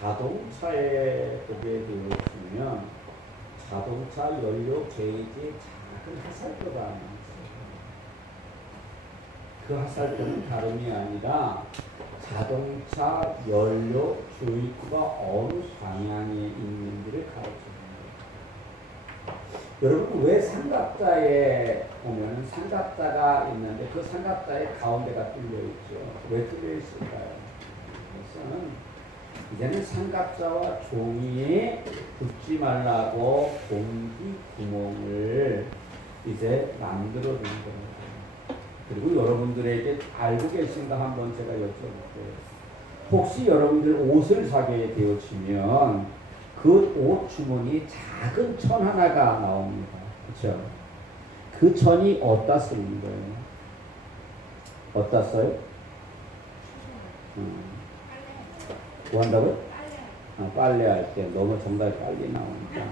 자동차에 보게 되었으면 자동차 연료 게이지에 작은 하살표가 하나 있어요. 그 하살표는 다름이 아니라 자동차 연료 주입구가 어느 방향에 있는지를 가르쳐줍니다. 여러분, 왜 삼각자에 보면 삼각자가 있는데 그 삼각자의 가운데가 뚫려 있죠? 왜 뚫려 있을까요? 그래서는 이제는 삼각자와 종이에 붙지 말라고 공기 구멍을 이제 만들어 두는 겁니다. 그리고 여러분들에게 알고 계신가 한번 제가 여쭤볼게요. 혹시 여러분들 옷을 사게 되어지면 그 옷 주머니에 작은 천 하나가 나옵니다. 그렇죠? 그 천이 어디다 쓰는 거예요? 어디다 써요? 뭐 한다고요? 빨래할 때 너무 정답이 빨리 나오니까.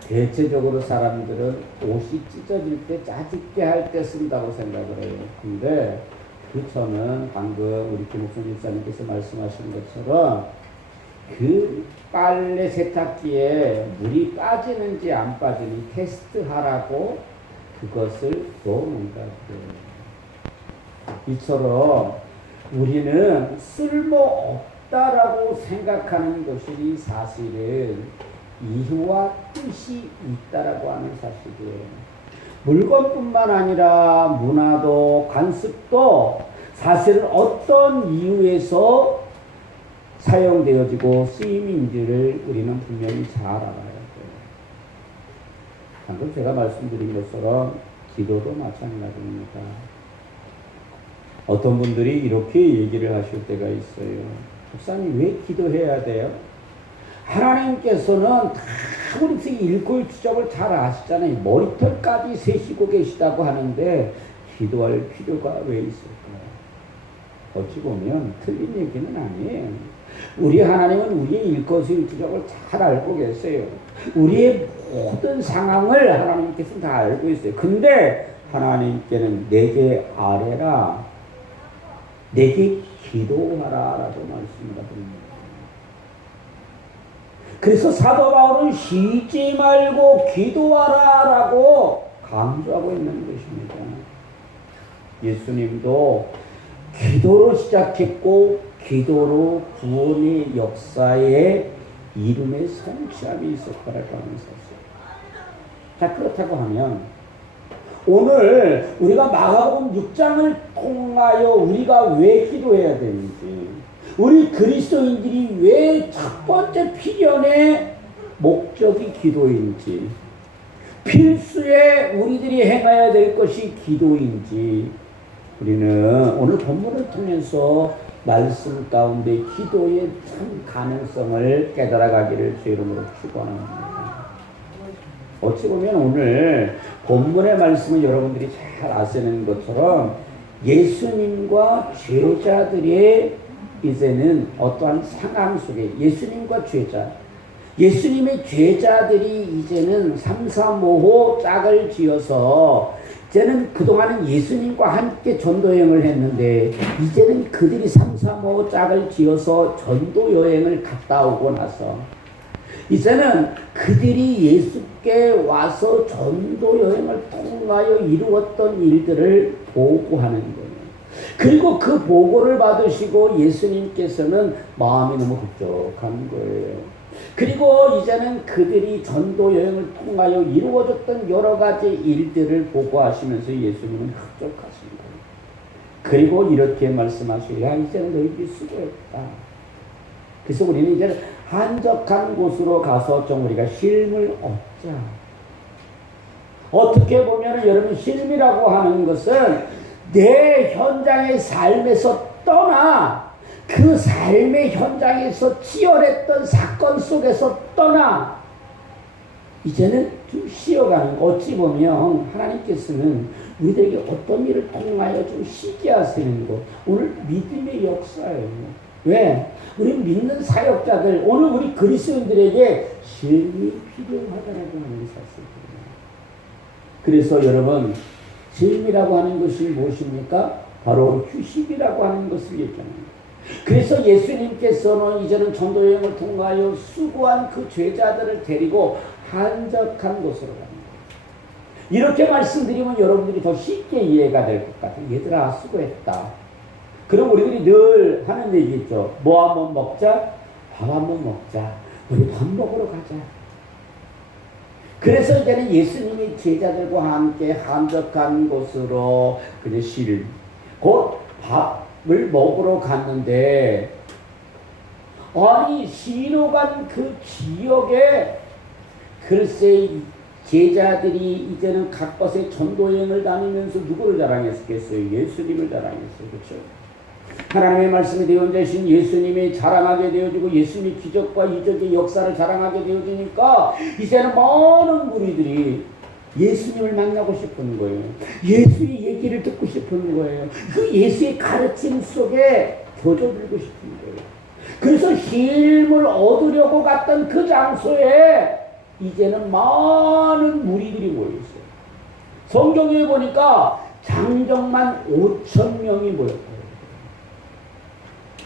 대체적으로 사람들은 옷이 찢어질 때 짜집게 할 때 쓴다고 생각을 해요. 근데 그 천은 방금 우리 김옥순 집사님께서 말씀하신 것처럼 그 빨래 세탁기에 물이 빠지는지 안 빠지는지 테스트하라고 그것을 넣는 거예요. 이처럼 우리는 쓸모없다라고 생각하는 것이 사실은 이유와 뜻이 있다라고 하는 사실이에요. 물건뿐만 아니라 문화도 관습도 사실은 어떤 이유에서 사용되어지고 쓰임인지를 우리는 분명히 잘 알아야 돼요. 방금 제가 말씀드린 것처럼 기도도 마찬가지입니다. 어떤 분들이 이렇게 얘기를 하실 때가 있어요. 목사님, 왜 기도해야 돼요? 하나님께서는 다 우리 일거일투족을 잘 아시잖아요. 머리털까지 세시고 계시다고 하는데 기도할 필요가 왜 있을까요? 어찌 보면 틀린 얘기는 아니에요. 우리 하나님은 우리의 일거일투족을 잘 알고 계세요. 우리의 모든 상황을 하나님께서는 다 알고 있어요. 근데 하나님께는 내게 아뢰라, 내게 기도하라 라고 말씀을 하십니다. 그래서 사도 바울은 쉬지 말고 기도하라 라고 강조하고 있는 것입니다. 예수님도 기도로 시작했고 기도로 구원의 역사에 이름의 성취함이 있었다라고 하는 사실. 자, 그렇다고 하면 오늘 우리가 마가복음 6장을 통하여 우리가 왜 기도해야 되는지, 우리 그리스도인들이 왜 첫 번째 필연의 목적이 기도인지, 필수에 우리들이 행해야 될 것이 기도인지, 우리는 오늘 본문을 통해서 말씀 가운데 기도의 참 가능성을 깨달아가기를 주 이름으로 축원합니다. 어찌 보면 오늘 본문의 말씀을 여러분들이 잘 아시는 것처럼 예수님과 죄자들의 이제는 어떠한 상황 속에 예수님과 죄자, 예수님의 죄자들이 이제는 삼삼오오 짝을 지어서 이제는 그동안은 예수님과 함께 전도여행을 했는데 이제는 그들이 삼삼오오 짝을 지어서 전도여행을 갔다 오고 나서 이제는 그들이 예수께 와서 전도여행을 통하여 이루었던 일들을 보고하는 거예요. 그리고 그 보고를 받으시고 예수님께서는 마음이 너무 흡족한 거예요. 그리고 이제는 그들이 전도여행을 통하여 이루어졌던 여러 가지 일들을 보고하시면서 예수님은 흡족하신 거예요. 그리고 이렇게 말씀하시고, 야, 이제는 너희들이 수고했다. 그래서 우리는 이제 한적한 곳으로 가서 좀 우리가 쉼을 얻자. 어떻게 보면 여러분, 쉼이라고 하는 것은 내 현장의 삶에서 떠나 그 삶의 현장에서 치열했던 사건 속에서 떠나 이제는 좀 쉬어가는, 어찌 보면 하나님께서는 우리들에게 어떤 일을 통하여 좀 쉬게 하시는 것, 오늘 믿음의 역사예요. 왜? 우리 믿는 사역자들, 오늘 우리 그리스도인들에게 쉼이 필요하다라고 하는 사실입니다. 그래서 여러분, 쉼이라고 하는 것이 무엇입니까? 바로 휴식이라고 하는 것을 얘기합니다. 그래서 예수님께서는 이제는 전도 여행을 통하여 수고한 그 제자들을 데리고 한적한 곳으로 갑니다. 이렇게 말씀드리면 여러분들이 더 쉽게 이해가 될 것 같아요. 얘들아, 수고했다. 그럼 우리들이 늘 하는 얘기 있죠. 뭐 한번 먹자? 밥 한번 먹자. 우리 밥 먹으러 가자. 그래서 이제는 예수님이 제자들과 함께 한적한 곳으로 그제 곧 밥을 먹으러 갔는데, 아니 쉬러 간 그 지역에 글쎄 제자들이 이제는 각 곳에 전도여행을 다니면서 누구를 자랑했겠어요? 예수님을 자랑했어요. 그렇죠? 하나님의 말씀이 되어진 예수님이 자랑하게 되어지고 예수님의 기적과 이적의 역사를 자랑하게 되어지니까 이제는 많은 무리들이 예수님을 만나고 싶은 거예요. 예수의 얘기를 듣고 싶은 거예요. 그 예수의 가르침 속에 젖어들고 싶은 거예요. 그래서 힘을 얻으려고 갔던 그 장소에 이제는 많은 무리들이 모여있어요. 성경에 보니까 장정만 5,000명이 모였어요.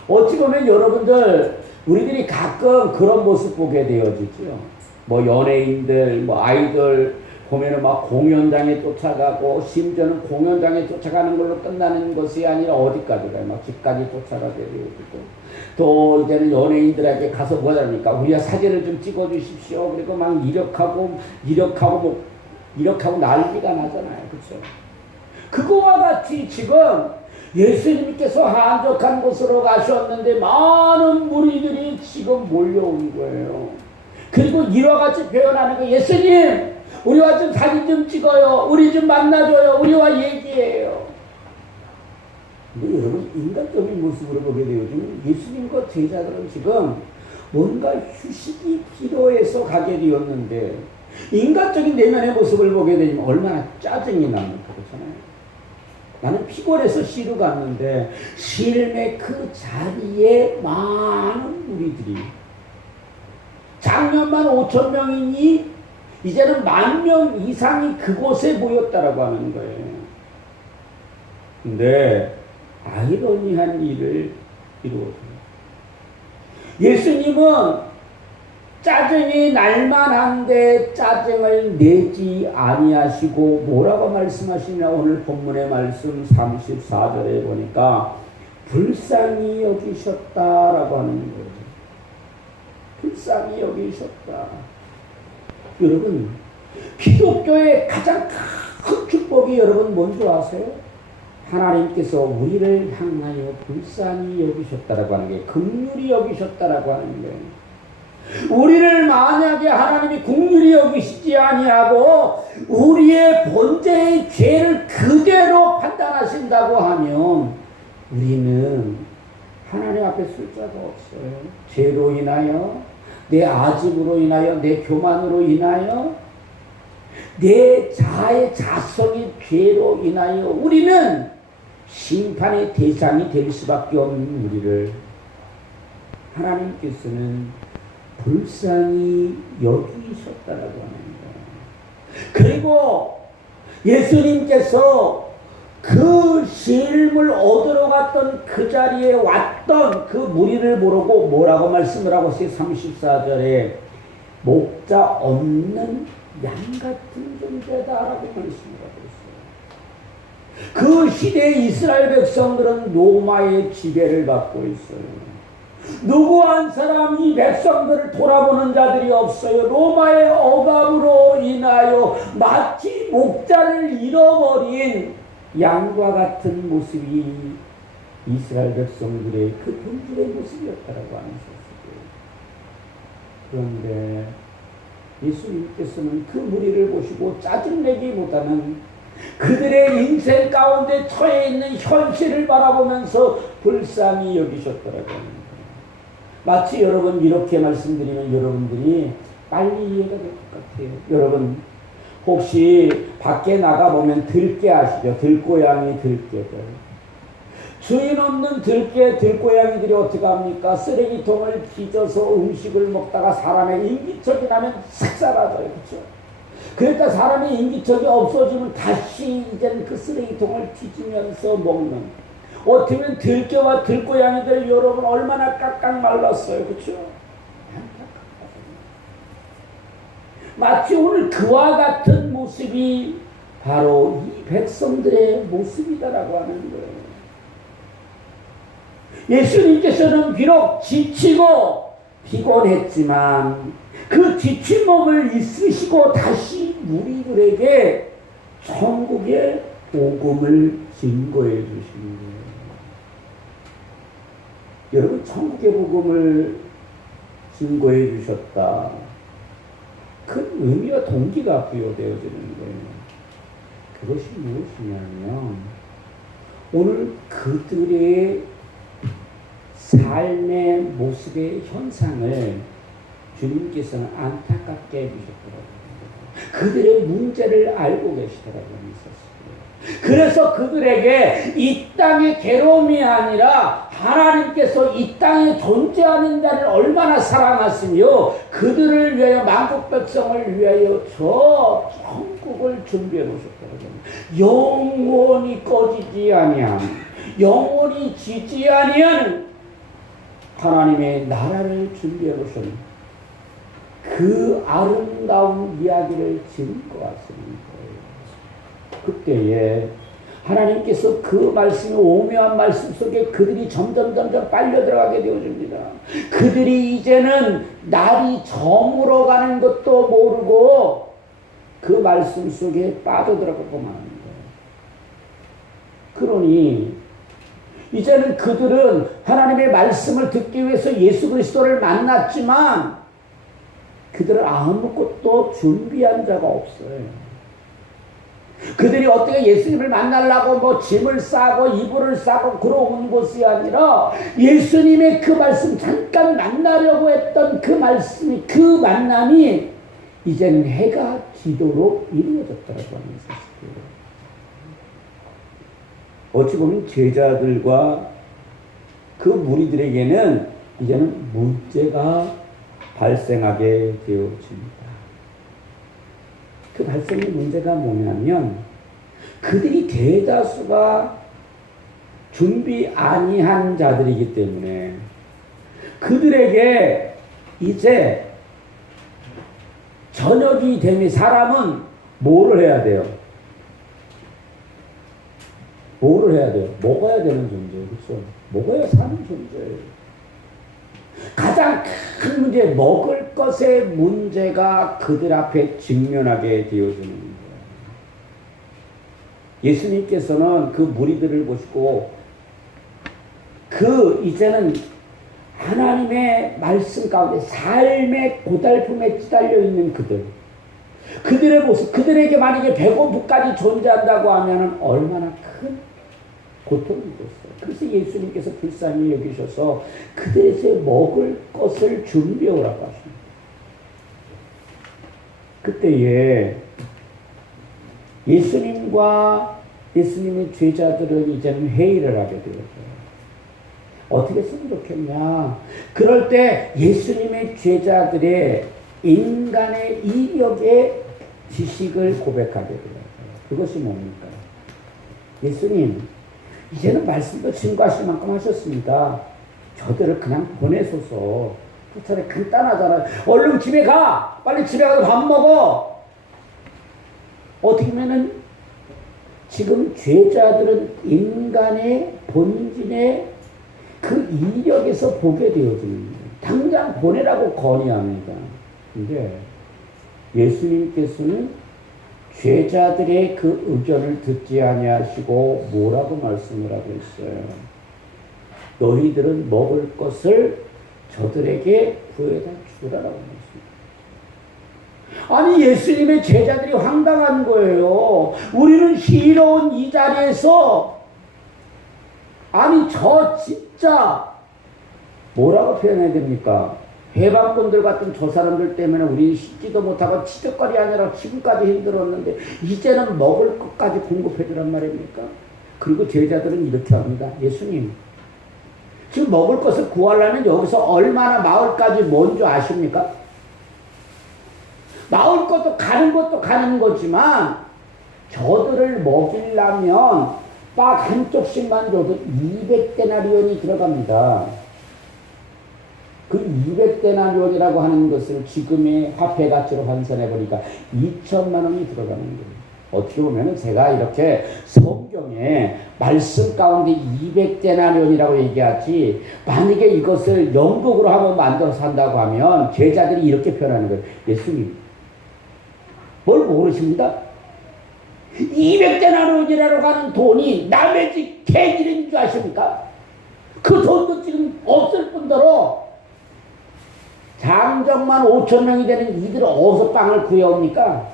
어찌 보면 여러분들, 우리들이 가끔 그런 모습 보게 되어지죠. 뭐 연예인들, 뭐 아이돌 보면은 막 공연장에 쫓아가고, 심지어는 공연장에 쫓아가는 걸로 끝나는 것이 아니라 어디까지 가요? 막 집까지 쫓아가게 되어지고. 또 이제는 연예인들에게 가서 뭐 하니까 우리가 사진을 좀 찍어 주십시오. 그리고 막 이력하고 난리가 나잖아요. 그렇죠? 그거와 같이 지금 예수님께서 한적한 곳으로 가셨는데 많은 무리들이 지금 몰려온 거예요. 그리고 이와 같이 표현하는 거, 예수님 우리와 좀 사진 좀 찍어요. 우리 좀 만나줘요. 우리와 얘기해요. 근데 여러분, 인간적인 모습으로 보게 되어지면 예수님과 제자들은 지금 뭔가 휴식이 필요해서 가게 되었는데, 인간적인 내면의 모습을 보게 되면 얼마나 짜증이 납니까? 그렇잖아요. 나는 피곤해서 쉬러 갔는데 쉼의 그 자리에 많은 우리들이, 작년만 5,000명이니 이제는 10,000명 이상이 그곳에 모였다라고 하는 거예요. 근데 아이러니한 일을 이루어져요. 예수님은 짜증이 날만한데 짜증을 내지 아니하시고 뭐라고 말씀하시냐, 오늘 본문의 말씀 34절에 보니까 불쌍히 여기셨다라고 하는 거예요. 불쌍히 여기셨다. 여러분, 기독교의 가장 큰 축복이 여러분 뭔지 아세요? 하나님께서 우리를 향하여 불쌍히 여기셨다라고 하는 게, 긍휼히 여기셨다라고 하는 거예요. 우리를 만약에 하나님이 긍휼히 여기시지 아니하고 우리의 본체의 죄를 그대로 판단하신다고 하면 우리는 하나님 앞에 쓸 자가 없어요. 죄로 인하여, 내 아집으로 인하여, 내 교만으로 인하여, 내 자아의 자성의 죄로 인하여 우리는 심판의 대상이 될 수밖에 없는 우리를 하나님께서는 불쌍히 여기셨다라고 하는 거예요. 그리고 예수님께서 그 쉼을 얻으러 갔던 그 자리에 왔던 그 무리를 보고 뭐라고 말씀을 하고 있어요? 34절에 목자 없는 양 같은 존재다라고 말씀을 하고 있어요. 그 시대의 이스라엘 백성들은 로마의 지배를 받고 있어요. 누구 한 사람이 백성들을 돌아보는 자들이 없어요. 로마의 억압으로 인하여 마치 목자를 잃어버린 양과 같은 모습이 이스라엘 백성들의 그 본질의 모습이었다라고 하는 것이에요. 그런데 예수님께서는 그 무리를 보시고 짜증내기보다는 그들의 인생 가운데 처해 있는 현실을 바라보면서 불쌍히 여기셨더라고요. 마치 여러분 이렇게 말씀드리면 여러분들이 빨리 이해가 될 것 같아요. 여러분 혹시 밖에 나가보면 들깨 아시죠? 들고양이 들깨들. 주인 없는 들고양이들이 어떻게 합니까? 쓰레기통을 뒤져서 음식을 먹다가 사람의 인기척이 나면 싹 사라져요. 그렇죠? 그러니까 사람의 인기척이 없어지면 다시 이제는 그 쓰레기통을 뒤지면서 먹는. 어쩌면 들깨와 들고양이들 여러분 얼마나 깍깍 말랐어요. 그렇죠? 마치 오늘 그와 같은 모습이 바로 이 백성들의 모습이다라고 하는 거예요. 예수님께서는 비록 지치고 피곤했지만 그 지친 몸을 있으시고 다시 우리들에게 천국의 복음을 증거해 주시는 거예요. 여러분, 천국의 복음을 증거해 주셨다. 큰 의미와 동기가 부여되어지는 거예요. 그것이 무엇이냐면 오늘 그들의 삶의 모습의 현상을 주님께서는 안타깝게 해주셨더라고요. 그들의 문제를 알고 계시더라고요. 그래서 그들에게 이 땅의 괴로움이 아니라 하나님께서 이 땅에 존재하는 자를 얼마나 사랑하시며 그들을 위하여 만국 백성을 위하여 저 천국을 준비해 놓으셨더라고요. 영원히 꺼지지 아니함, 영원히 지지 아니한 하나님의 나라를 준비해 놓으신 그 아름다운 이야기를 증거하시는 거예요. 그때에 하나님께서 그 말씀이 오묘한 말씀 속에 그들이 점점 빨려 들어가게 되어집니다. 그들이 이제는 날이 저물어 가는 것도 모르고 그 말씀 속에 빠져들어가고 마는 거예요. 그러니 이제는 그들은 하나님의 말씀을 듣기 위해서 예수 그리스도를 만났지만 그들은 아무것도 준비한 자가 없어요. 그들이 어떻게 예수님을 만나려고 뭐 짐을 싸고 이불을 싸고 그러온 것이 아니라 예수님의 그 말씀 잠깐 만나려고 했던 그 말씀이, 그 만남이 이제는 해가 지도록 이루어졌다고 하는 사실이에요. 어찌 보면 제자들과 그 무리들에게는 이제는 문제가 발생하게 되어집니다. 그 발생의 문제가 뭐냐면 그들이 대다수가 준비 아니한 자들이기 때문에 그들에게 이제 저녁이 되면 사람은 뭐를 해야 돼요? 뭐를 해야 돼요? 먹어야 되는 존재예요. 그렇죠? 먹어야 사는 존재예요. 가장 큰 문제, 먹을 것의 문제가 그들 앞에 직면하게 되어지는 거예요. 예수님께서는 그 무리들을 보시고 이제는 하나님의 말씀 가운데 삶의 고달픔에 시달려 있는 그들의 모습, 그들에게 만약에 배고픔까지 존재한다고 하면 얼마나 큰 고통이 됐어요. 그래서 예수님께서 불쌍히 여기셔서 그들에게 먹을 것을 준비해오라고 하십니다. 그때에 예수님과 예수님의 제자들은 이제는 회의를 하게 되었어요. 어떻게 했으면 좋겠냐. 그럴 때 예수님의 제자들의 인간의 이력의 지식을 고백하게 되었어요. 그것이 뭡니까? 예수님, 이제는 말씀도 증거하실 만큼 하셨습니다. 저들을 그냥 보내소서. 차라리 간단하잖아요. 얼른 집에 가! 빨리 집에 가서 밥 먹어! 어떻게 보면은 지금 제자들은 인간의 본질의 그 이력에서 보게 되어지는 거예요. 당장 보내라고 건의합니다. 근데 예수님께서는 제자들의 그 의견을 듣지 아니하시고 뭐라고 말씀을 하고 있어요? 너희들은 먹을 것을 저들에게 구해다 주라라고 말씀합니다. 아니, 예수님의 제자들이 황당한 거예요. 우리는 희로운 이 자리에서 아니 저 진짜 뭐라고 표현해야 됩니까? 해방군들 같은 저 사람들 때문에 우리 씻지도 못하고 치적거리 아니라 지금까지 힘들었는데 이제는 먹을 것까지 공급해 주란 말입니까? 그리고 제자들은 이렇게 합니다. 예수님, 지금 먹을 것을 구하려면 여기서 얼마나 마을까지 먼 줄 아십니까? 마을 것도 가는 거지만 저들을 먹이려면 딱 한쪽씩만 줘도 200데나리온이 들어갑니다. 그 200데나리온이라고 하는 것을 지금의 화폐 가치로 환산해 보니까 2천만 원이 들어가는 거예요. 어떻게 보면 제가 이렇게 성경에 말씀 가운데 200데나리온이라고 얘기하지, 만약에 이것을 영국으로 한번 만들어서 한다고 하면 제자들이 이렇게 표현하는 거예요. 예수님, 뭘 모르십니다? 200데나리온이라고 하는 돈이 남의 집 개길인 줄 아십니까? 그 돈도 지금 없을 뿐더러 장정만 5천 명이 되는 이들은 어디서 빵을 구해옵니까?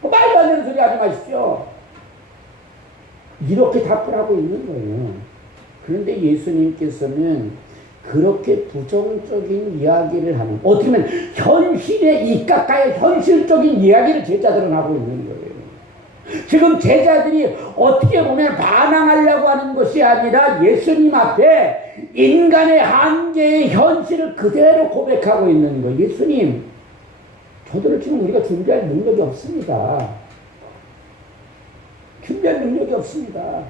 말도 안 되는 소리 하지 마십시오. 이렇게 답을 하고 있는 거예요. 그런데 예수님께서는 그렇게 부정적인 이야기를 하는, 어떻게 보면 현실에 입각하여 현실적인 이야기를 제자들은 하고 있는 거예요. 지금 제자들이 어떻게 보면 반항하려고 하는 것이 아니라 예수님 앞에 인간의 한계의 현실을 그대로 고백하고 있는 거예요. 예수님, 저들을 지금 우리가 준비할 능력이 없습니다. 준비할 능력이 없습니다.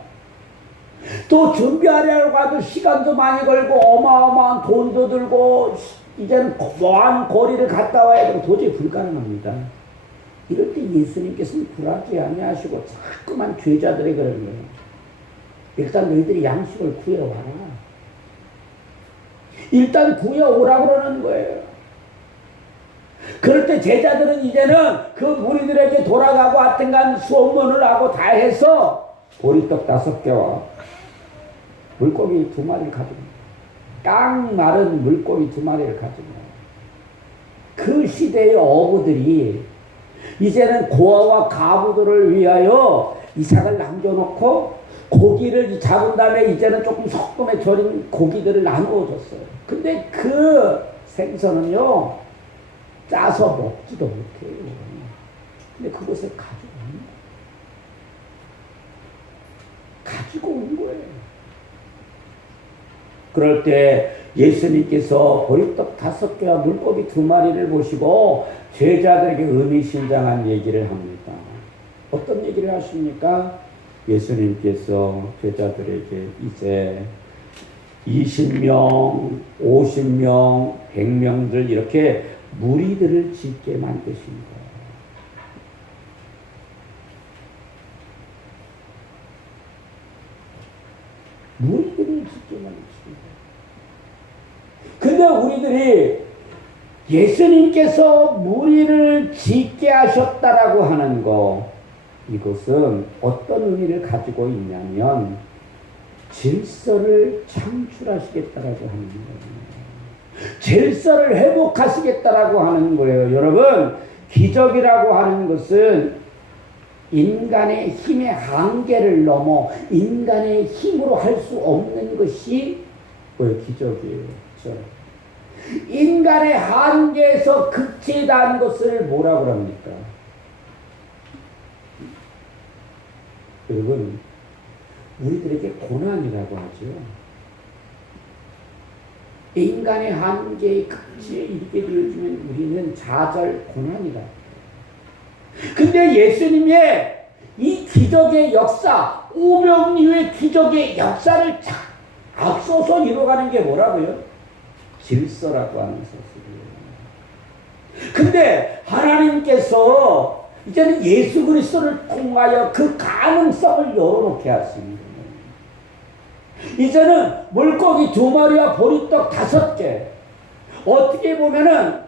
또 준비하려고 하도 시간도 많이 걸고 어마어마한 돈도 들고 이제는 먼 거리를 갔다 와야 되고 도저히 불가능합니다. 이럴 때 예수님께서는 굴하지 아니하시고 자꾸만 죄자들에게 그러는 거예요. 일단 너희들이 양식을 구해와라. 일단 구해오라고 그러는 거예요. 그럴 때 제자들은 이제는 그 무리들에게 돌아가고 하여튼간 수업문을 하고 다 해서 보리떡 5개와 물고기 2마리를 가져옵니다. 깡 마른 물고기 2마리를 가져옵니다. 그 시대의 어부들이 이제는 고아와 가부들을 위하여 이삭을 남겨놓고 고기를 잡은 다음에 이제는 조금 소금에 절인 고기들을 나누어 줬어요. 근데 그 생선은요, 짜서 먹지도 못해요. 근데 그것을 가지고 온 거예요. 그럴 때 예수님께서 보리떡 5개와 물고기 2마리를 보시고 제자들에게 의미심장한 얘기를 합니다. 어떤 얘기를 하십니까? 예수님께서 제자들에게 이제 20명, 50명, 100명들 이렇게 무리들을 짓게 만드십니다. 무리들을 짓게 만드십니다. 근데 우리들이 예수님께서 무리를 짓게 하셨다라고 하는 거, 이것은 어떤 의미를 가지고 있냐면 질서를 창출하시겠다라고 하는 거예요. 질서를 회복하시겠다라고 하는 거예요. 여러분, 기적이라고 하는 것은 인간의 힘의 한계를 넘어 인간의 힘으로 할 수 없는 것이 기적이에요. 그렇죠? 인간의 한계에서 극치다는 것을 뭐라고 합니까? 여러분, 우리들에게 고난이라고 하죠. 인간의 한계의 극치에 이르게 되어지면 우리는 좌절 고난이다. 근데 예수님의 이 기적의 역사, 오병이의 기적의 역사를 앞서서 이뤄가는 게 뭐라고요? 질서라고 하는 사실이에요. 근데 하나님께서 이제는 예수 그리스도를 통하여 그 가능성을 열어놓게 하십니다. 이제는 물고기 2마리와 보리떡 5개. 어떻게 보면은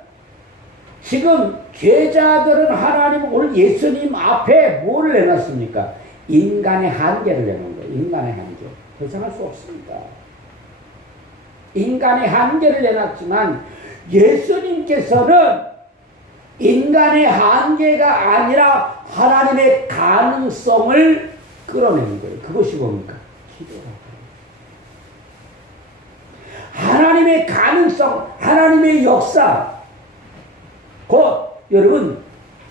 지금 제자들은 하나님 오늘 예수님 앞에 뭐를 내놨습니까? 인간의 한계를 내놓은 거예요. 인간의 한계. 더 이상 할 수 없습니다. 인간의 한계를 내놨지만 예수님께서는 인간의 한계가 아니라 하나님의 가능성을 끌어내는 거예요. 그것이 뭡니까? 기도라고. 하나님의 가능성, 하나님의 역사. 곧 여러분,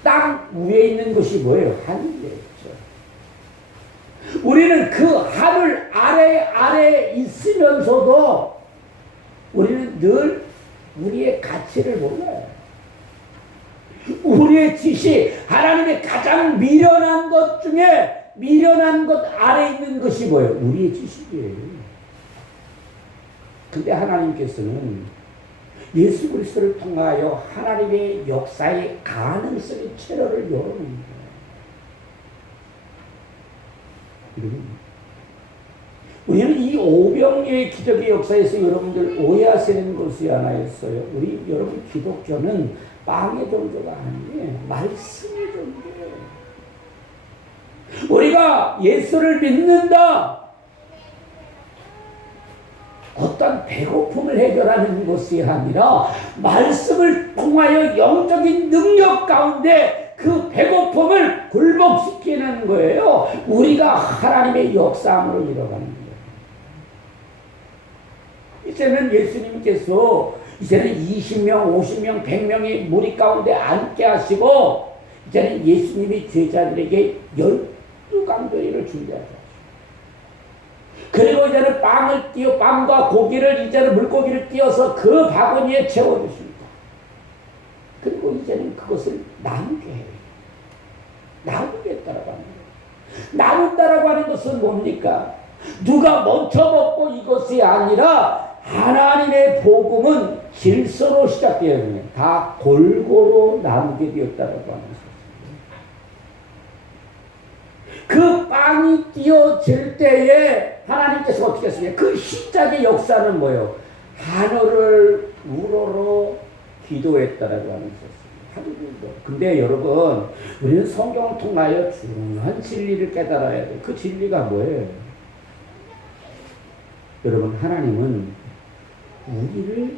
땅 위에 있는 것이 뭐예요? 하늘이죠. 우리는 그 하늘 아래에 있으면서도 우리는 늘 우리의 가치를 몰라요. 우리의 지식, 하나님의 가장 미련한 것 중에 미련한 것 아래 있는 것이 뭐예요? 우리의 지식이에요. 근데 하나님께서는 예수 그리스도를 통하여 하나님의 역사의 가능성의 채널을 열어놓는 거예요. 우리는 이 오병이의 기적의 역사에서 여러분들 오해하시는 것이 하나 있어요. 여러분 기독교는 빵의 종교가 아니에요. 말씀의 종교예요. 우리가 예수를 믿는다. 어떤 배고픔을 해결하는 것이 아니라 말씀을 통하여 영적인 능력 가운데 그 배고픔을 굴복시키는 거예요. 우리가 하나님의 역사함으로 이뤄가는 거예요. 이제는 예수님께서 이제는 20명, 50명, 100명이 무리 가운데 앉게 하시고 이제는 예수님이 제자들에게 12강도리를 준비하죠. 그리고 이제는 빵과 고기를 이제는 물고기를 띄어서 그 바구니에 채워주십니다. 그리고 이제는 그것을 나누게 해요. 나누겠다라고 하는 거예요. 나눈다라고 하는 것은 뭡니까? 누가 먼저 먹고 이것이 아니라 하나님의 복음은 질서로 시작되어요. 다 골고루 나누게 되었다라고 하는 것입니다. 그 빵이 띄어질 때에 하나님께서 어떻게 했습니까? 그 시작의 역사는 뭐예요? 하늘을 우러러 기도했다라고 하는 것입니다. 근데 여러분, 우리는 성경을 통하여 중요한 진리를 깨달아야 돼요. 그 진리가 뭐예요? 여러분, 하나님은 우리를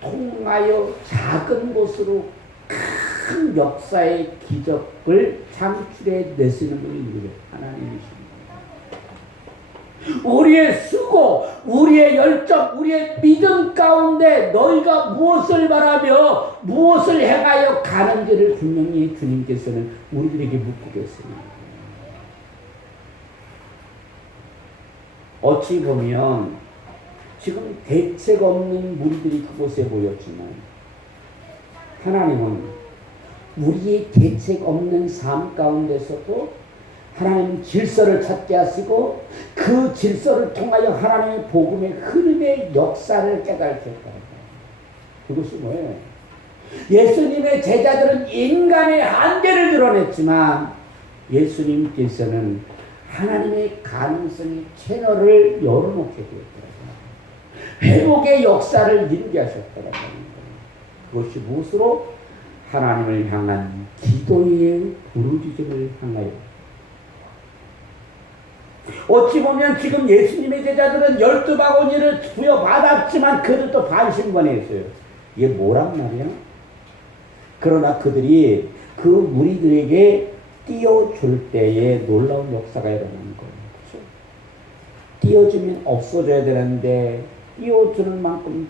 통하여 작은 것으로 큰 역사의 기적을 창출해 내시는 분이 누구예요? 하나님이십니다. 우리의 수고, 우리의 열정, 우리의 믿음 가운데 너희가 무엇을 바라며 무엇을 행하여 가는지를 분명히 주님께서는 우리들에게 묻고 계십니다. 어찌 보면 지금 대책 없는 무리들이 그곳에 모였지만 하나님은 우리의 대책 없는 삶 가운데서도 하나님 질서를 찾게 하시고 그 질서를 통하여 하나님의 복음의 흐름의 역사를 깨닫게 했다. 그것이 뭐예요? 예수님의 제자들은 인간의 한계를 드러냈지만 예수님께서는 하나님의 가능성의 채널을 열어놓게 되었더라고요. 회복의 역사를 이루게 하셨더라고요. 그것이 무엇으로? 하나님을 향한 기도의 부르짖음을 향하여. 어찌 보면 지금 예수님의 제자들은 12바구니를 부여받았지만 그들도 반신반의했어요. 이게 뭐란 말이야? 그러나 그들이 그 무리들에게 띄워줄 때에 놀라운 역사가 일어나는 거예요. 그렇죠? 띄워주면 없어져야 되는데 띄워주는 만큼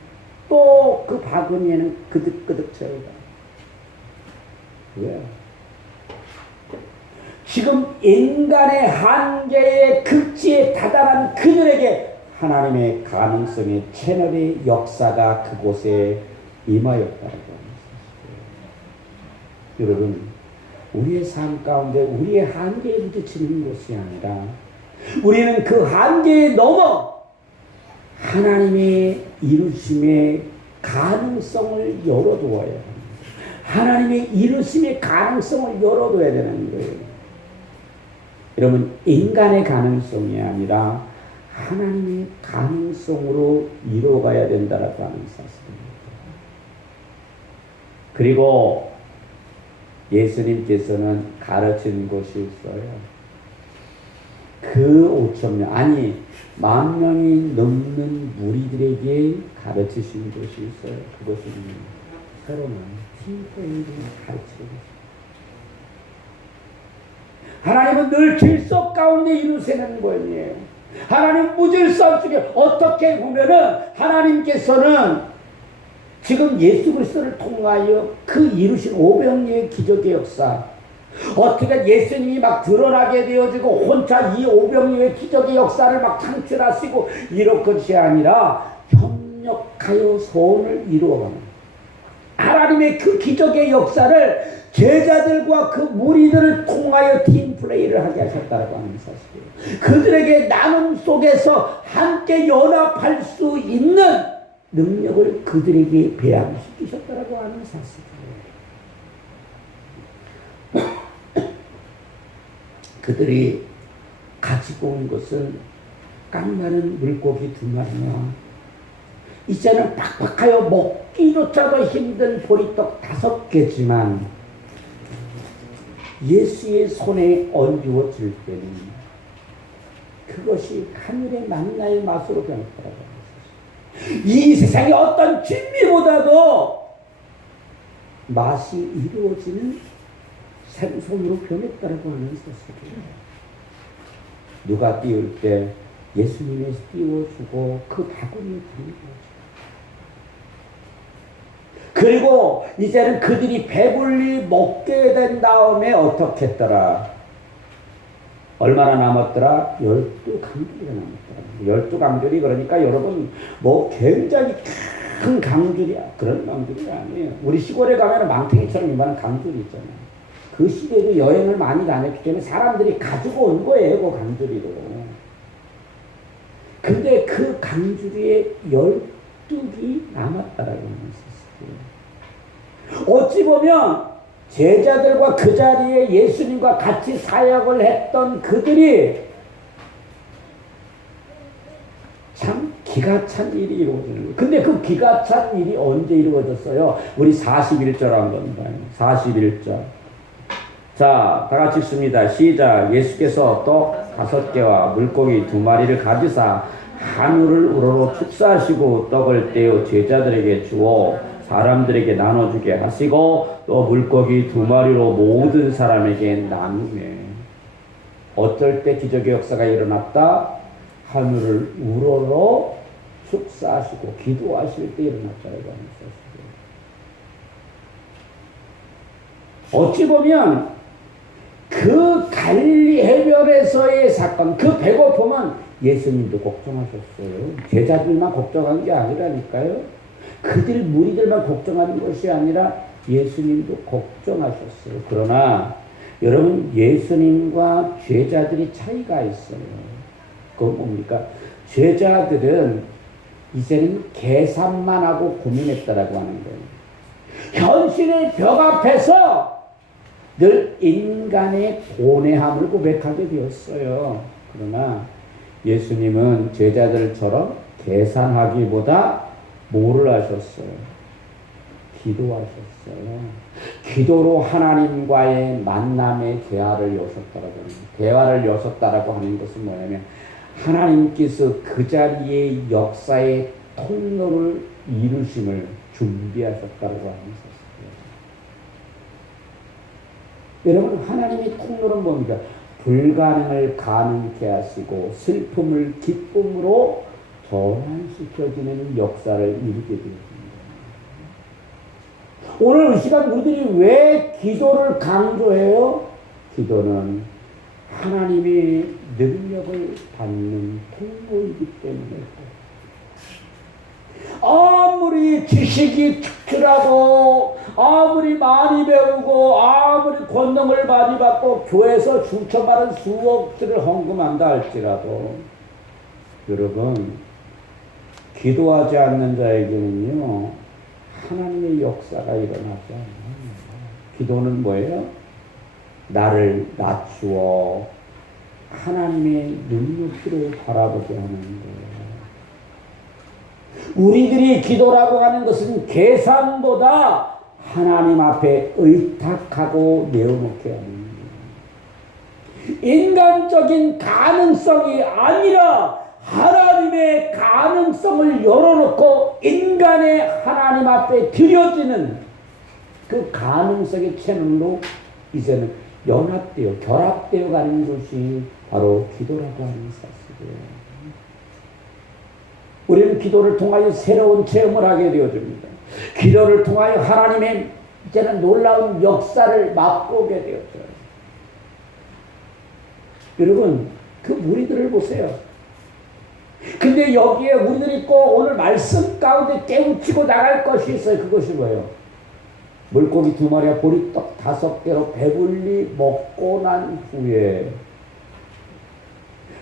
또 그 바구니에는 그득그득 채워가. 왜? 지금 인간의 한계의 극치에 다다란 그들에게 하나님의 가능성의 채널의 역사가 그곳에 임하였다고 합니다. 여러분, 우리의 삶 가운데 우리의 한계에 부딪히는 것이 아니라 우리는 그 한계에 넘어 하나님의 이루심의 가능성을 열어두어야 합니다. 하나님의 이루심의 가능성을 열어둬야 되는 거예요. 여러분, 인간의 가능성이 아니라 하나님의 가능성으로 이루어가야 된다라고 하는 사실입니다. 그리고 예수님께서는 가르친 것이 있어요. 그 5,000명, 아니 10,000명이 넘는 무리들에게 가르치신 것이 있어요. 그것은 서로는 팀플을 가르치고 있습니다. 하나님은 늘 질서 가운데 이루시는 분이에요. 하나님 무질서 속에 어떻게 보면은 하나님께서는 지금 예수 그리스도를 통하여 그 이루신 오병이의 기적의 역사, 어떻게 예수님이 막 드러나게 되어지고 혼자 이 오병이의 기적의 역사를 막 창출하시고 이럴 것이 아니라 협력하여 소원을 이루어가는, 하나님의 그 기적의 역사를 제자들과 그 무리들을 통하여 팀플레이를 하게 하셨다고 하는 사실이에요. 그들에게 나눔 속에서 함께 연합할 수 있는 능력을 그들에게 배양시키셨다고 하는 사실이에요. 그들이 가지고 온 것은 깡마른 물고기 2마리와 이제는 팍팍하여 먹기조차도 힘든 보리떡 5개지만 예수의 손에 얹어질 때는 그것이 하늘의 만나의 맛으로 변했다고 합니다. 이 세상의 어떤 진미보다도 맛이 이루어지는 생선으로 변했다고 하는 사실이에요. 누가 띄울 때 예수님이 띄워주고 그 바구니에 드는 거죠. 그리고 이제는 그들이 배불리 먹게 된 다음에 어떻게 했더라? 얼마나 남았더라? 12강줄이 남았더라. 12강줄이 그러니까 여러분 뭐 굉장히 큰 강줄이야. 그런 강줄이 아니에요. 우리 시골에 가면 망탱이처럼 이만한 강줄이 있잖아요. 그 시대도 여행을 많이 다녔기 때문에 사람들이 가지고 온 거예요. 그 강줄이로. 근데 그 강줄이에 12기 남았다라고 하는 사실. 어찌 보면 제자들과 그 자리에 예수님과 같이 사역을 했던 그들이 참 기가 찬 일이 이루어지는 거예요. 근데 그 기가 찬 일이 언제 이루어졌어요? 우리 41절 한번 봐요. 41절. 자, 다 같이 읽습니다. 시작. 예수께서 떡 5개와 물고기 2마리를 가지사 하늘을 우러러 축사하시고 떡을 떼어 제자들에게 주어 사람들에게 나눠주게 하시고 또 물고기 2마리로 모든 사람에게 나누매. 어떨 때 기적의 역사가 일어났다? 하늘을 우러러 축사하시고 기도하실 때 일어났다고 하는 사실이에요. 어찌 보면 그 갈릴리 해변에서의 사건, 그 배고픔은 예수님도 걱정하셨어요. 제자들만 걱정한 게 아니라니까요. 그들 무리들만 걱정하는 것이 아니라 예수님도 걱정하셨어요. 그러나 여러분 예수님과 제자들이 차이가 있어요. 그건 뭡니까? 제자들은 이제는 계산만 하고 고민했다라고 하는 거예요. 현실의 벽 앞에서 늘 인간의 고뇌함을 고백하게 되었어요. 그러나 예수님은 제자들처럼 계산하기보다 뭐를 하셨어요? 기도하셨어요. 기도로 하나님과의 만남의 대화를 여셨다라고 하는 거예요. 대화를 여셨다라고 하는 것은 뭐냐면 하나님께서 그 자리의 역사의 통로를 이루심을 준비하셨다라고 하는 것이에요. 여러분 하나님의 통로는 뭡니까? 불가능을 가능케 하시고 슬픔을 기쁨으로 전환시켜지는 역사를 이루게 되었습니다. 오늘 이 시간 우리들이 왜 기도를 강조해요? 기도는 하나님의 능력을 받는 통로이기 때문에 아무리 지식이 특출하고 아무리 많이 배우고 아무리 권능을 많이 받고 교회에서 수천만원 수억들을 헌금한다 할지라도 여러분 기도하지 않는 자에게는요 하나님의 역사가 일어나지 않아요. 기도는 뭐예요? 나를 낮추어 하나님의 눈높이를 바라보게 하는 거예요. 우리들이 기도라고 하는 것은 계산보다 하나님 앞에 의탁하고 내어놓게 하는 거예요. 인간적인 가능성이 아니라 하나님의 가능성을 열어놓고 인간의 하나님 앞에 드려지는 그 가능성의 채널로 이제는 연합되어 결합되어 가는 것이 바로 기도라고 하는 사실이에요. 우리는 기도를 통하여 새로운 체험을 하게 되어집니다. 기도를 통하여 하나님의 이제는 놀라운 역사를 맛보게 되었죠. 여러분 그 무리들을 보세요. 근데 여기에 우리들이 꼭 오늘 말씀 가운데 깨우치고 나갈 것이 있어요. 그것이 뭐예요? 물고기 2마리와 보리떡 5개로 배불리 먹고 난 후에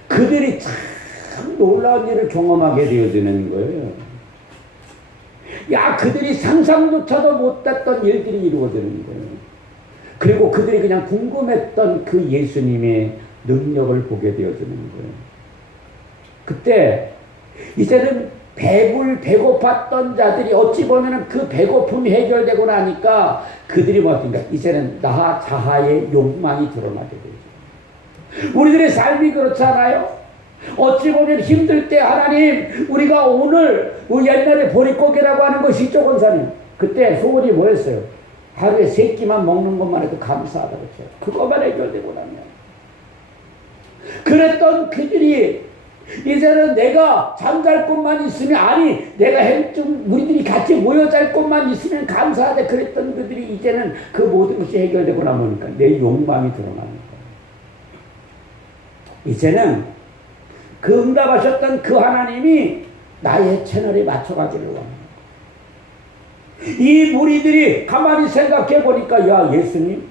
그들이 참 놀라운 일을 경험하게 되어지는 거예요. 야, 그들이 상상조차도 못했던 일들이 이루어지는 거예요. 그리고 그들이 그냥 궁금했던 그 예수님의 능력을 보게 되어지는 거예요. 그때 이제는 배고팠던 자들이 어찌 보면 그 배고픔이 해결되고 나니까 그들이 뭐든가 이제는 자아의 욕망이 드러나게 되죠. 우리들의 삶이 그렇잖아요. 어찌 보면 힘들 때 하나님, 우리가 오늘 옛날에 보릿고개라고 하는 것이 있죠, 권사님. 그때 소원이 뭐였어요? 하루에 3끼만 먹는 것만 해도 감사하다고 했어요. 그것만 해결되고 나면. 그랬던 그들이 이제는 내가 잠잘 곳만 있으면, 아니 내가 좀 우리들이 같이 모여 잘 곳만 있으면 감사하다 그랬던 그들이 이제는 그 모든 것이 해결되고 나니까 내 욕망이 드러나는 거예요. 이제는 그 응답하셨던 그 하나님이 나의 채널에 맞춰가기를 원합니다. 이 무리들이 가만히 생각해 보니까, 야, 예수님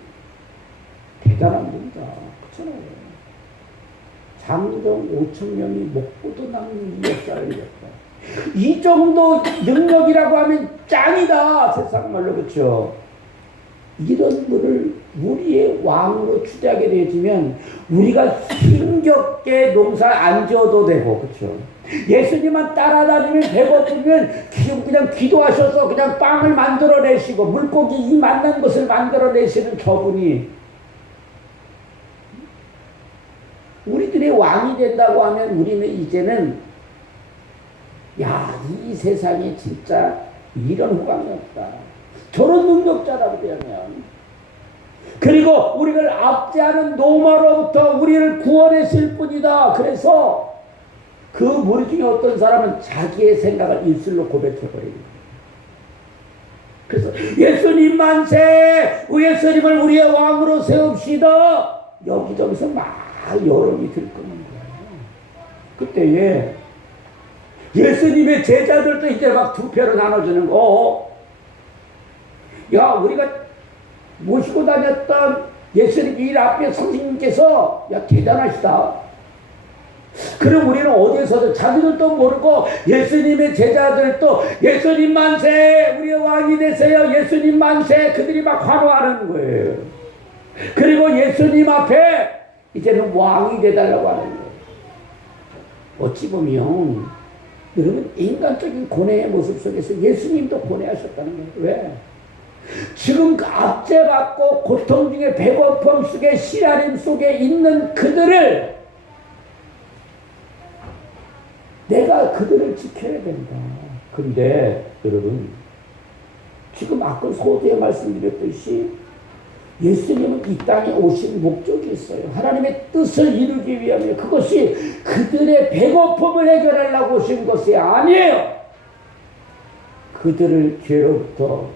대단한 분이다. 그렇잖아요. 장정 5,000명이 먹고도 남는 이 역사를 이뤘다. 이 정도 능력이라고 하면 짱이다. 세상 말로. 그렇죠. 이런 분을 우리의 왕으로 추대하게 되어지면 우리가 힘겹게 농사 안 지어도 되고, 그렇죠. 예수님만 따라다니면 배고프면 그냥 기도하셔서 그냥 빵을 만들어내시고 물고기 이 만난 것을 만들어내시는 저분이 우리들의 왕이 된다고 하면 우리는 이제는, 야, 이 세상에 진짜 이런 호감이 없다. 저런 능력자라고 되면, 그리고 우리를 압제하는 노마로부터 우리를 구원했을 뿐이다. 그래서 그 무리 중에 어떤 사람은 자기의 생각을 입술로 고백해버립니다. 그래서 예수님 만세! 예수님을 우리의 왕으로 세웁시다! 여기저기서 막 여론이 들끓는 거예요. 그때에 예수님의 제자들도 이제 막 2표로 나눠주는 거. 야, 우리가 모시고 다녔던 예수님 일 앞에 선생님께서, 야, 대단하시다. 그럼 우리는 어디에서도 자기들도 모르고 예수님의 제자들도 예수님 만세, 우리의 왕이 되세요, 예수님 만세, 그들이 막 환호하는 거예요. 그리고 예수님 앞에 이제는 왕이 되달라고 하는 거예요. 어찌 보면 여러분, 인간적인 고뇌의 모습 속에서 예수님도 고뇌하셨다는 거예요. 왜? 지금 그 압제받고 고통 중에 배고픔 속에 시라림 속에 있는 그들을, 내가 그들을 지켜야 된다. 근데 여러분, 지금 아까 소두에 말씀드렸듯이 예수님은 이 땅에 오신 목적이 있어요. 하나님의 뜻을 이루기 위하여. 그것이 그들의 배고픔을 해결하려고 오신 것이 아니에요. 그들을 죄로부터,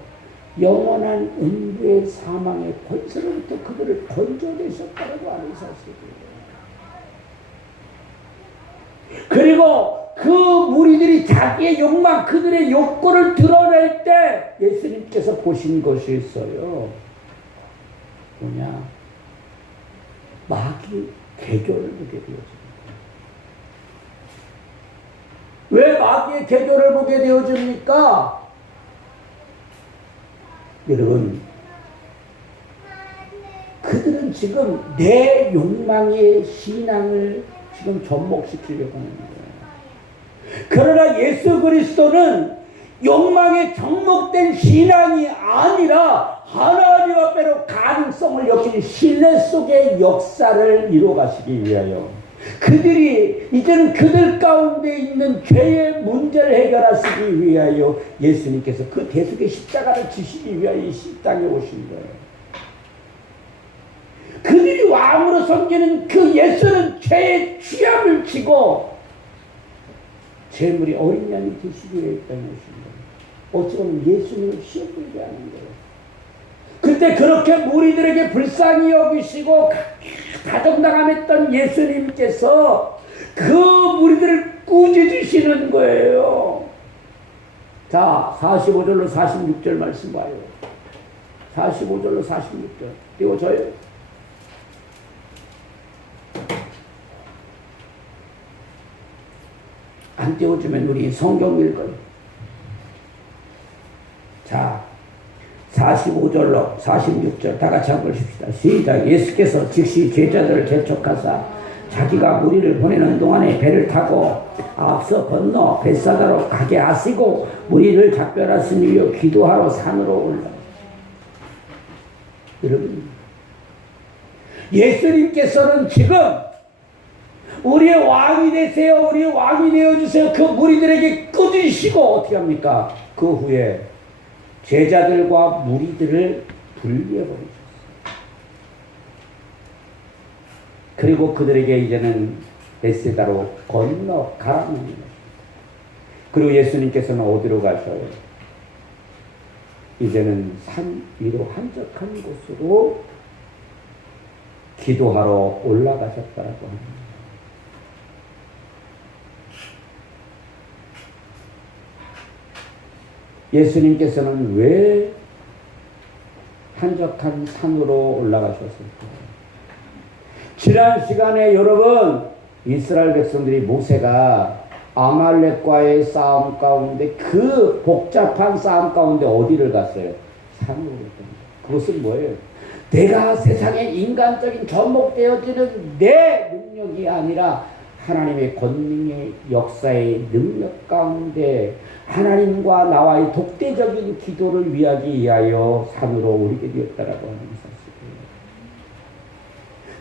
영원한 은부의 사망의 권세로부터 그들을 건져내셨다고 하는 사실이에요. 그리고 그 무리들이 자기의 욕망, 그들의 욕구를 드러낼 때 예수님께서 보신 것이 있어요. 뭐냐? 마귀 개교를 보게 되어집니다. 왜 마귀의 개교를 보게 되어집니까? 여러분, 그들은 지금 내 욕망의 신앙을 지금 접목시키려고 하는 거예요. 그러나 예수 그리스도는 욕망에 접목된 신앙이 아니라 하나님 앞에로 가능성을 여기는 신뢰 속의 역사를 이루어가시기 위하여, 그들이 이제는 그들 가운데 있는 죄의 문제를 해결하시기 위하여 예수님께서 그 대속의 십자가를 지시기 위하여 이 땅에 오신 거예요. 그들이 왕으로 섬기는 그 예수는 죄의 취함을 치고 재물이 어린 양이 되시기 위해 이 땅에 오신 거예요. 어찌 보면 예수님을 시험 들게 하는 거예요. 그때 그렇게 무리들에게 불쌍히 여기시고 가정당함했던 예수님께서 그 무리들을 꾸짖으시는 거예요. 자, 45절로 46절 말씀 봐요. 45절로 46절 띄워줘요. 안 띄워주면 우리 성경 읽어요. 자, 45절로 46절 다 같이 한번 보십시다. 시작. 예수께서 즉시 제자들을 재촉하사 자기가 무리를 보내는 동안에 배를 타고 앞서 건너 벳사다로 가게 하시고 무리를 작별하신 이후 기도하러 산으로 올라. 여러분, 예수님께서는 지금 우리의 왕이 되세요, 우리의 왕이 되어주세요, 그 무리들에게 꾸짖으시고 어떻게 합니까? 그 후에 제자들과 무리들을 분리해버리셨어요. 그리고 그들에게 이제는 벳세다로 건너가라는 것입니다. 그리고 예수님께서는 어디로 가셔요? 이제는 산 위로 한적한 곳으로 기도하러 올라가셨다고 합니다. 예수님께서는 왜 한적한 산으로 올라가셨을까요? 지난 시간에 여러분, 이스라엘 백성들이 모세가 아말렉과의 싸움 가운데, 그 복잡한 싸움 가운데 어디를 갔어요? 산으로 갔습니다. 그것은 뭐예요? 내가 세상에 인간적인 접목되어지는 내 능력이 아니라 하나님의 권능의 역사의 능력 가운데 하나님과 나와의 독대적인 기도를 위하기 위하여 산으로 오르게 되었다라고 하는 사실이에요.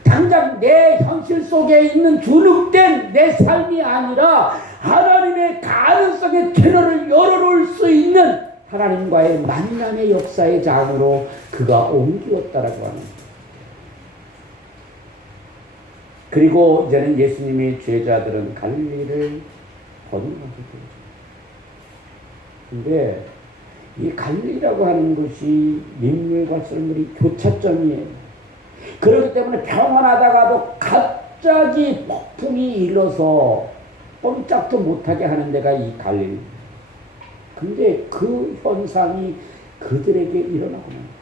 당장 내 현실 속에 있는 주눅된 내 삶이 아니라 하나님의 가능성의 퇴로를 열어놓을 수 있는 하나님과의 만남의 역사의 장으로 그가 옮기었다라고 하는 거예요. 그리고 이제는 예수님의 제자들은 갈릴리를 건너게 되죠. 근데 이 갈릴리라고 하는 것이 민물과 썰물이 교차점이에요. 그렇기 때문에 평안하다가도 갑자기 폭풍이 일어서 꼼짝도 못하게 하는 데가 이 갈릴리. 근데 그 현상이 그들에게 일어나고 납니다.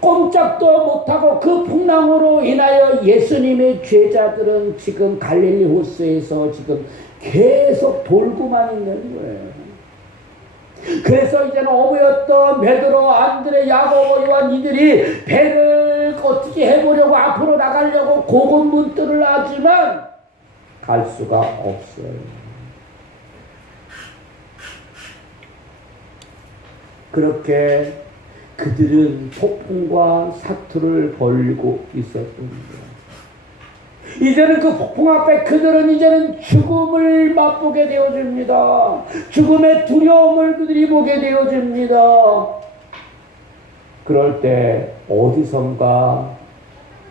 꼼짝도 못하고 그 풍랑으로 인하여 예수님의 제자들은 지금 갈릴리 호수에서 지금 계속 돌고만 있는 거예요. 그래서 이제는 어부였던 베드로, 안드레, 야고보, 요한 이들이 배를 어떻게 해보려고 앞으로 나가려고 고군분투를 하지만 갈 수가 없어요. 그렇게 그들은 폭풍과 사투를 벌이고 있었습니다. 이제는 그 폭풍 앞에 그들은 이제는 죽음을 맛보게 되어집니다. 죽음의 두려움을 그들이 보게 되어집니다. 그럴 때 어디선가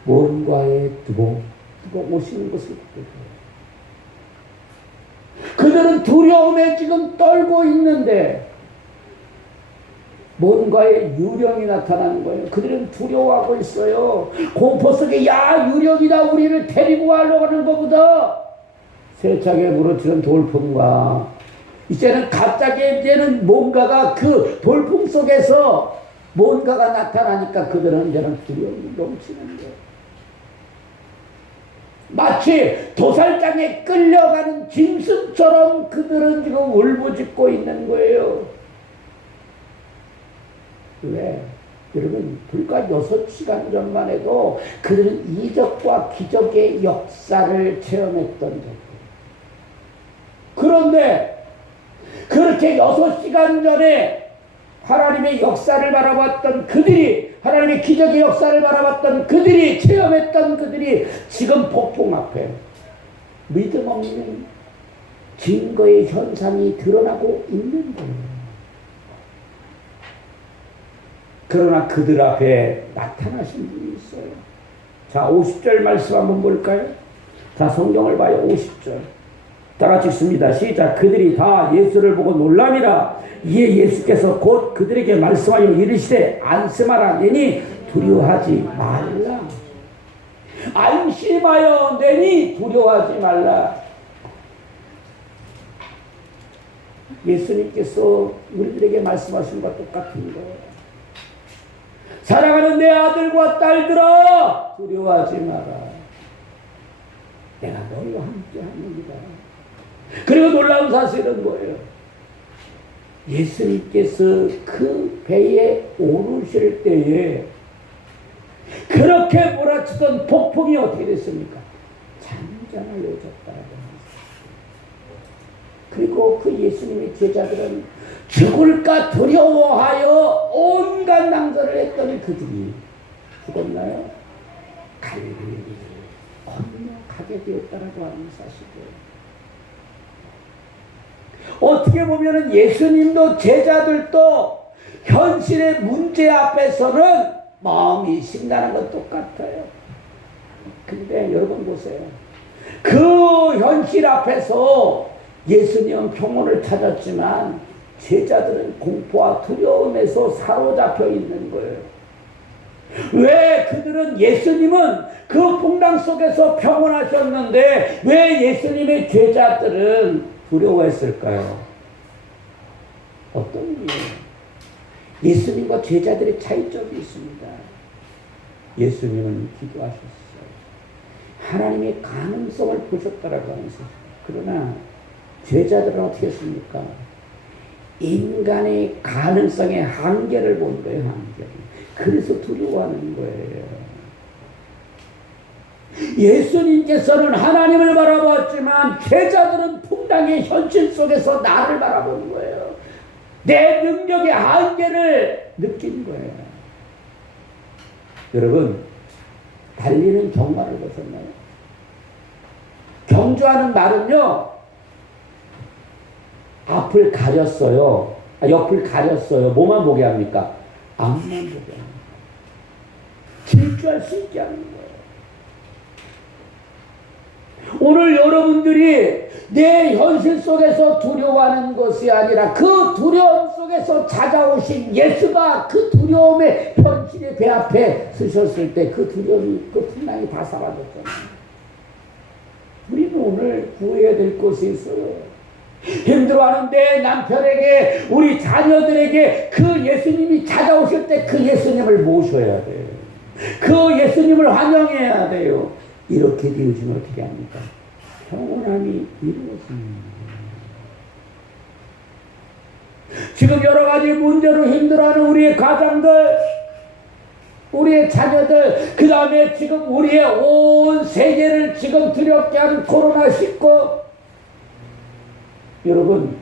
뭔가의 두벅 오시는 것을 보게 돼요. 그들은 두려움에 지금 떨고 있는데 뭔가의 유령이 나타나는 거예요. 그들은 두려워하고 있어요. 공포 속에 야 유령이다 우리를 데리고 가려고 하는 것보다 세차게 부러지는 돌풍과 이제는 갑자기 이제는 뭔가가 그 돌풍 속에서 뭔가가 나타나니까 그들은 이제는 두려움이 넘치는 거예요. 마치 도살장에 끌려가는 짐승처럼 그들은 지금 울부짖고 있는 거예요. 왜? 여러분, 불과 6시간 전만 해도 그들은 이적과 기적의 역사를 체험했던 적이에요. 그런데 그렇게 6시간 전에 하나님의 역사를 바라봤던 그들이, 하나님의 기적의 역사를 바라봤던 그들이, 체험했던 그들이 지금 폭풍 앞에 믿음 없는 증거의 현상이 드러나고 있는 거예요. 그러나 그들 앞에 나타나신 분이 있어요. 자, 50절 말씀 한번 볼까요? 자, 성경을 봐요. 50절. 다 같이 읽습니다. 시작. 그들이 다 예수를 보고 놀라니라. 이에 예수께서 곧 그들에게 말씀하여 이르시되 안심하라 내니 두려워하지 말라. 안심하여 내니 두려워하지 말라. 예수님께서 우리들에게 말씀하신 것과 똑같은 거예요. 사랑하는 내 아들과 딸들아, 두려워하지 마라. 내가 너희와 함께 하느니라. 그리고 놀라운 사실은 뭐예요? 예수님께서 그 배에 오르실 때에 그렇게 몰아치던 폭풍이 어떻게 됐습니까? 잔잔하여졌다. 그리고 그 예수님의 제자들은 죽을까 두려워하여 온갖 낭설을 했던 그들이 죽었나요? 갈릴리를 건너가게 되었다라고 하는 사실이에요. 어떻게 보면은 예수님도 제자들도 현실의 문제 앞에서는 마음이 신나는 건 똑같아요. 근데 여러분 보세요. 그 현실 앞에서 예수님은 평온을 찾았지만 제자들은 공포와 두려움에서 사로잡혀 있는 거예요. 왜 그들은 예수님은 그 풍랑 속에서 평온하셨는데 왜 예수님의 제자들은 두려워했을까요? 어떤 이유예요? 예수님과 제자들의 차이점이 있습니다. 예수님은 기도하셨어요. 하나님의 가능성을 보셨다라고 하면서. 그러나 제자들은 어떻게 했습니까? 인간의 가능성의 한계를 본 거예요. 한계. 그래서 두려워하는 거예요. 예수님께서는 하나님을 바라보았지만 제자들은 풍랑의 현실 속에서 나를 바라보는 거예요. 내 능력의 한계를 느낀 거예요. 여러분, 달리는 경마를 보셨나요? 경주하는 말은요, 앞을 가렸어요. 옆을 가렸어요. 뭐만 보게 합니까? 앞만 보게 합니다. 질주할 수 있게 하는 거예요. 오늘 여러분들이 내 현실 속에서 두려워하는 것이 아니라 그 두려움 속에서 찾아오신 예수가 그 두려움의 현실의 배 앞에 서셨을 때 그 두려움이, 그 풍랑이 다 사라졌잖아요. 우리는 오늘 구해야 될 것이 있어요. 힘들어하는 내 남편에게, 우리 자녀들에게 그 예수님이 찾아오실 때 그 예수님을 모셔야 돼요. 그 예수님을 환영해야 돼요. 이렇게 되어지면 어떻게 합니까? 평온함이 이루어집니다. 지금 여러 가지 문제로 힘들어하는 우리의 가장들, 우리의 자녀들, 그 다음에 지금 우리의 온 세계를 지금 두렵게 하는 코로나19, 여러분,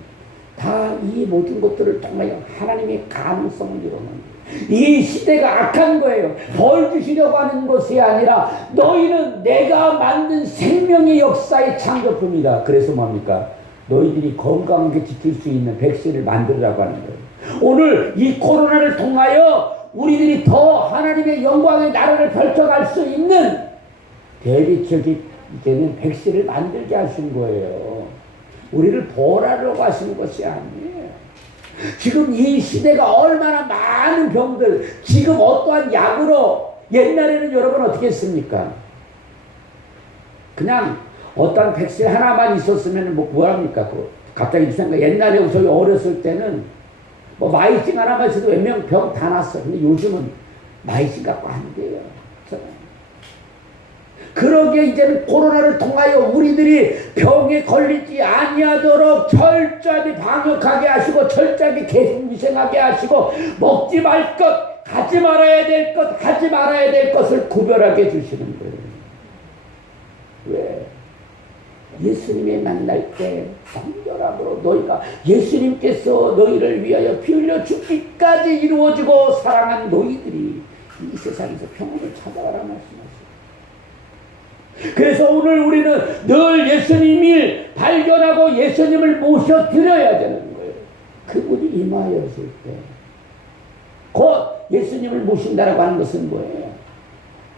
다 이 모든 것들을 통하여 하나님의 가능성을 이루는 거예요. 이 시대가 악한 거예요. 벌 주시려고 하는 것이 아니라 너희는 내가 만든 생명의 역사의 창조품이다. 그래서 뭡니까? 너희들이 건강하게 지킬 수 있는 백신을 만들라고 하는 거예요. 오늘 이 코로나를 통하여 우리들이 더 하나님의 영광의 나라를 펼쳐갈 수 있는 대비적인 이제는 백신을 만들게 하신 거예요. 우리를 벌하려고 하시는 것이 아니에요. 지금 이 시대가 얼마나 많은 병들, 지금 어떠한 약으로, 옛날에는 여러분 어떻게 했습니까? 그냥 어떠한 백신 하나만 있었으면 뭐합니까? 갑자기 생각, 옛날에 저희 어렸을 때는 뭐 마이징 하나만 있어도 몇 명 병 다 났어요. 근데 요즘은 마이징 갖고 안 돼요. 그러기에 이제는 코로나를 통하여 우리들이 병에 걸리지 아니하도록 철저하게 방역하게 하시고 철저하게 계속 위생하게 하시고 먹지 말 것, 가지 말아야 될 것, 하지 말아야 될 것을 구별하게 해주시는 거예요. 왜? 예수님을 만날 때 성결함으로 너희가 예수님께서 너희를 위하여 피 흘려 죽기까지 이루어지고 사랑한 너희들이 이 세상에서 평온을 찾아가라 말씀하셨어요. 그래서 오늘 우리는 늘 예수님을 발견하고 예수님을 모셔드려야 되는 거예요. 그분이 임하였을 때 곧 예수님을 모신다라고 하는 것은 뭐예요?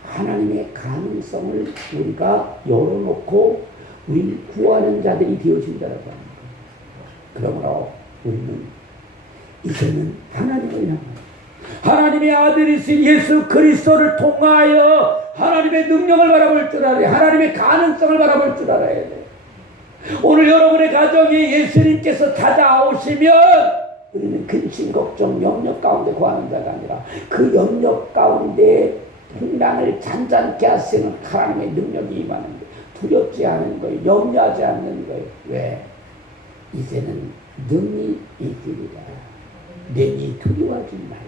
하나님의 가능성을 우리가 열어놓고 우리를 구하는 자들이 되어진다라고 하는 거예요. 그러므로 우리는 이제는 하나님을 향하여 하나님의 아들이신 예수 그리스도를 통하여 하나님의 능력을 바라볼 줄 알아야 돼. 하나님의 가능성을 바라볼 줄 알아야 돼. 오늘 여러분의 가정에 예수님께서 찾아오시면 우리는 근심, 걱정, 염려 가운데 거하는 자가 아니라 그 염려 가운데 풍랑을 잔잔케 하시는 하나님의 능력이 임하는 거예요. 두렵지 않은 거예요. 염려하지 않는 거예요. 왜? 이제는 능히 이기리라. 능히 두려워하지 말라.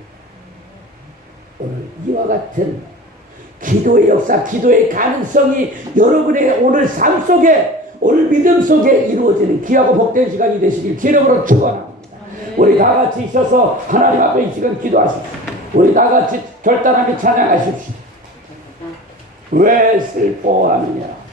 오늘 이와 같은 기도의 역사, 기도의 가능성이 여러분의 오늘 삶 속에, 오늘 믿음 속에 이루어지는 귀하고 복된 시간이 되시길 기름으로 축원합니다. 우리 다 같이 있어서 하나님 앞에 이 시간 기도하십시오. 우리 다 같이 결단하며 찬양하십시오. 왜 슬퍼하느냐?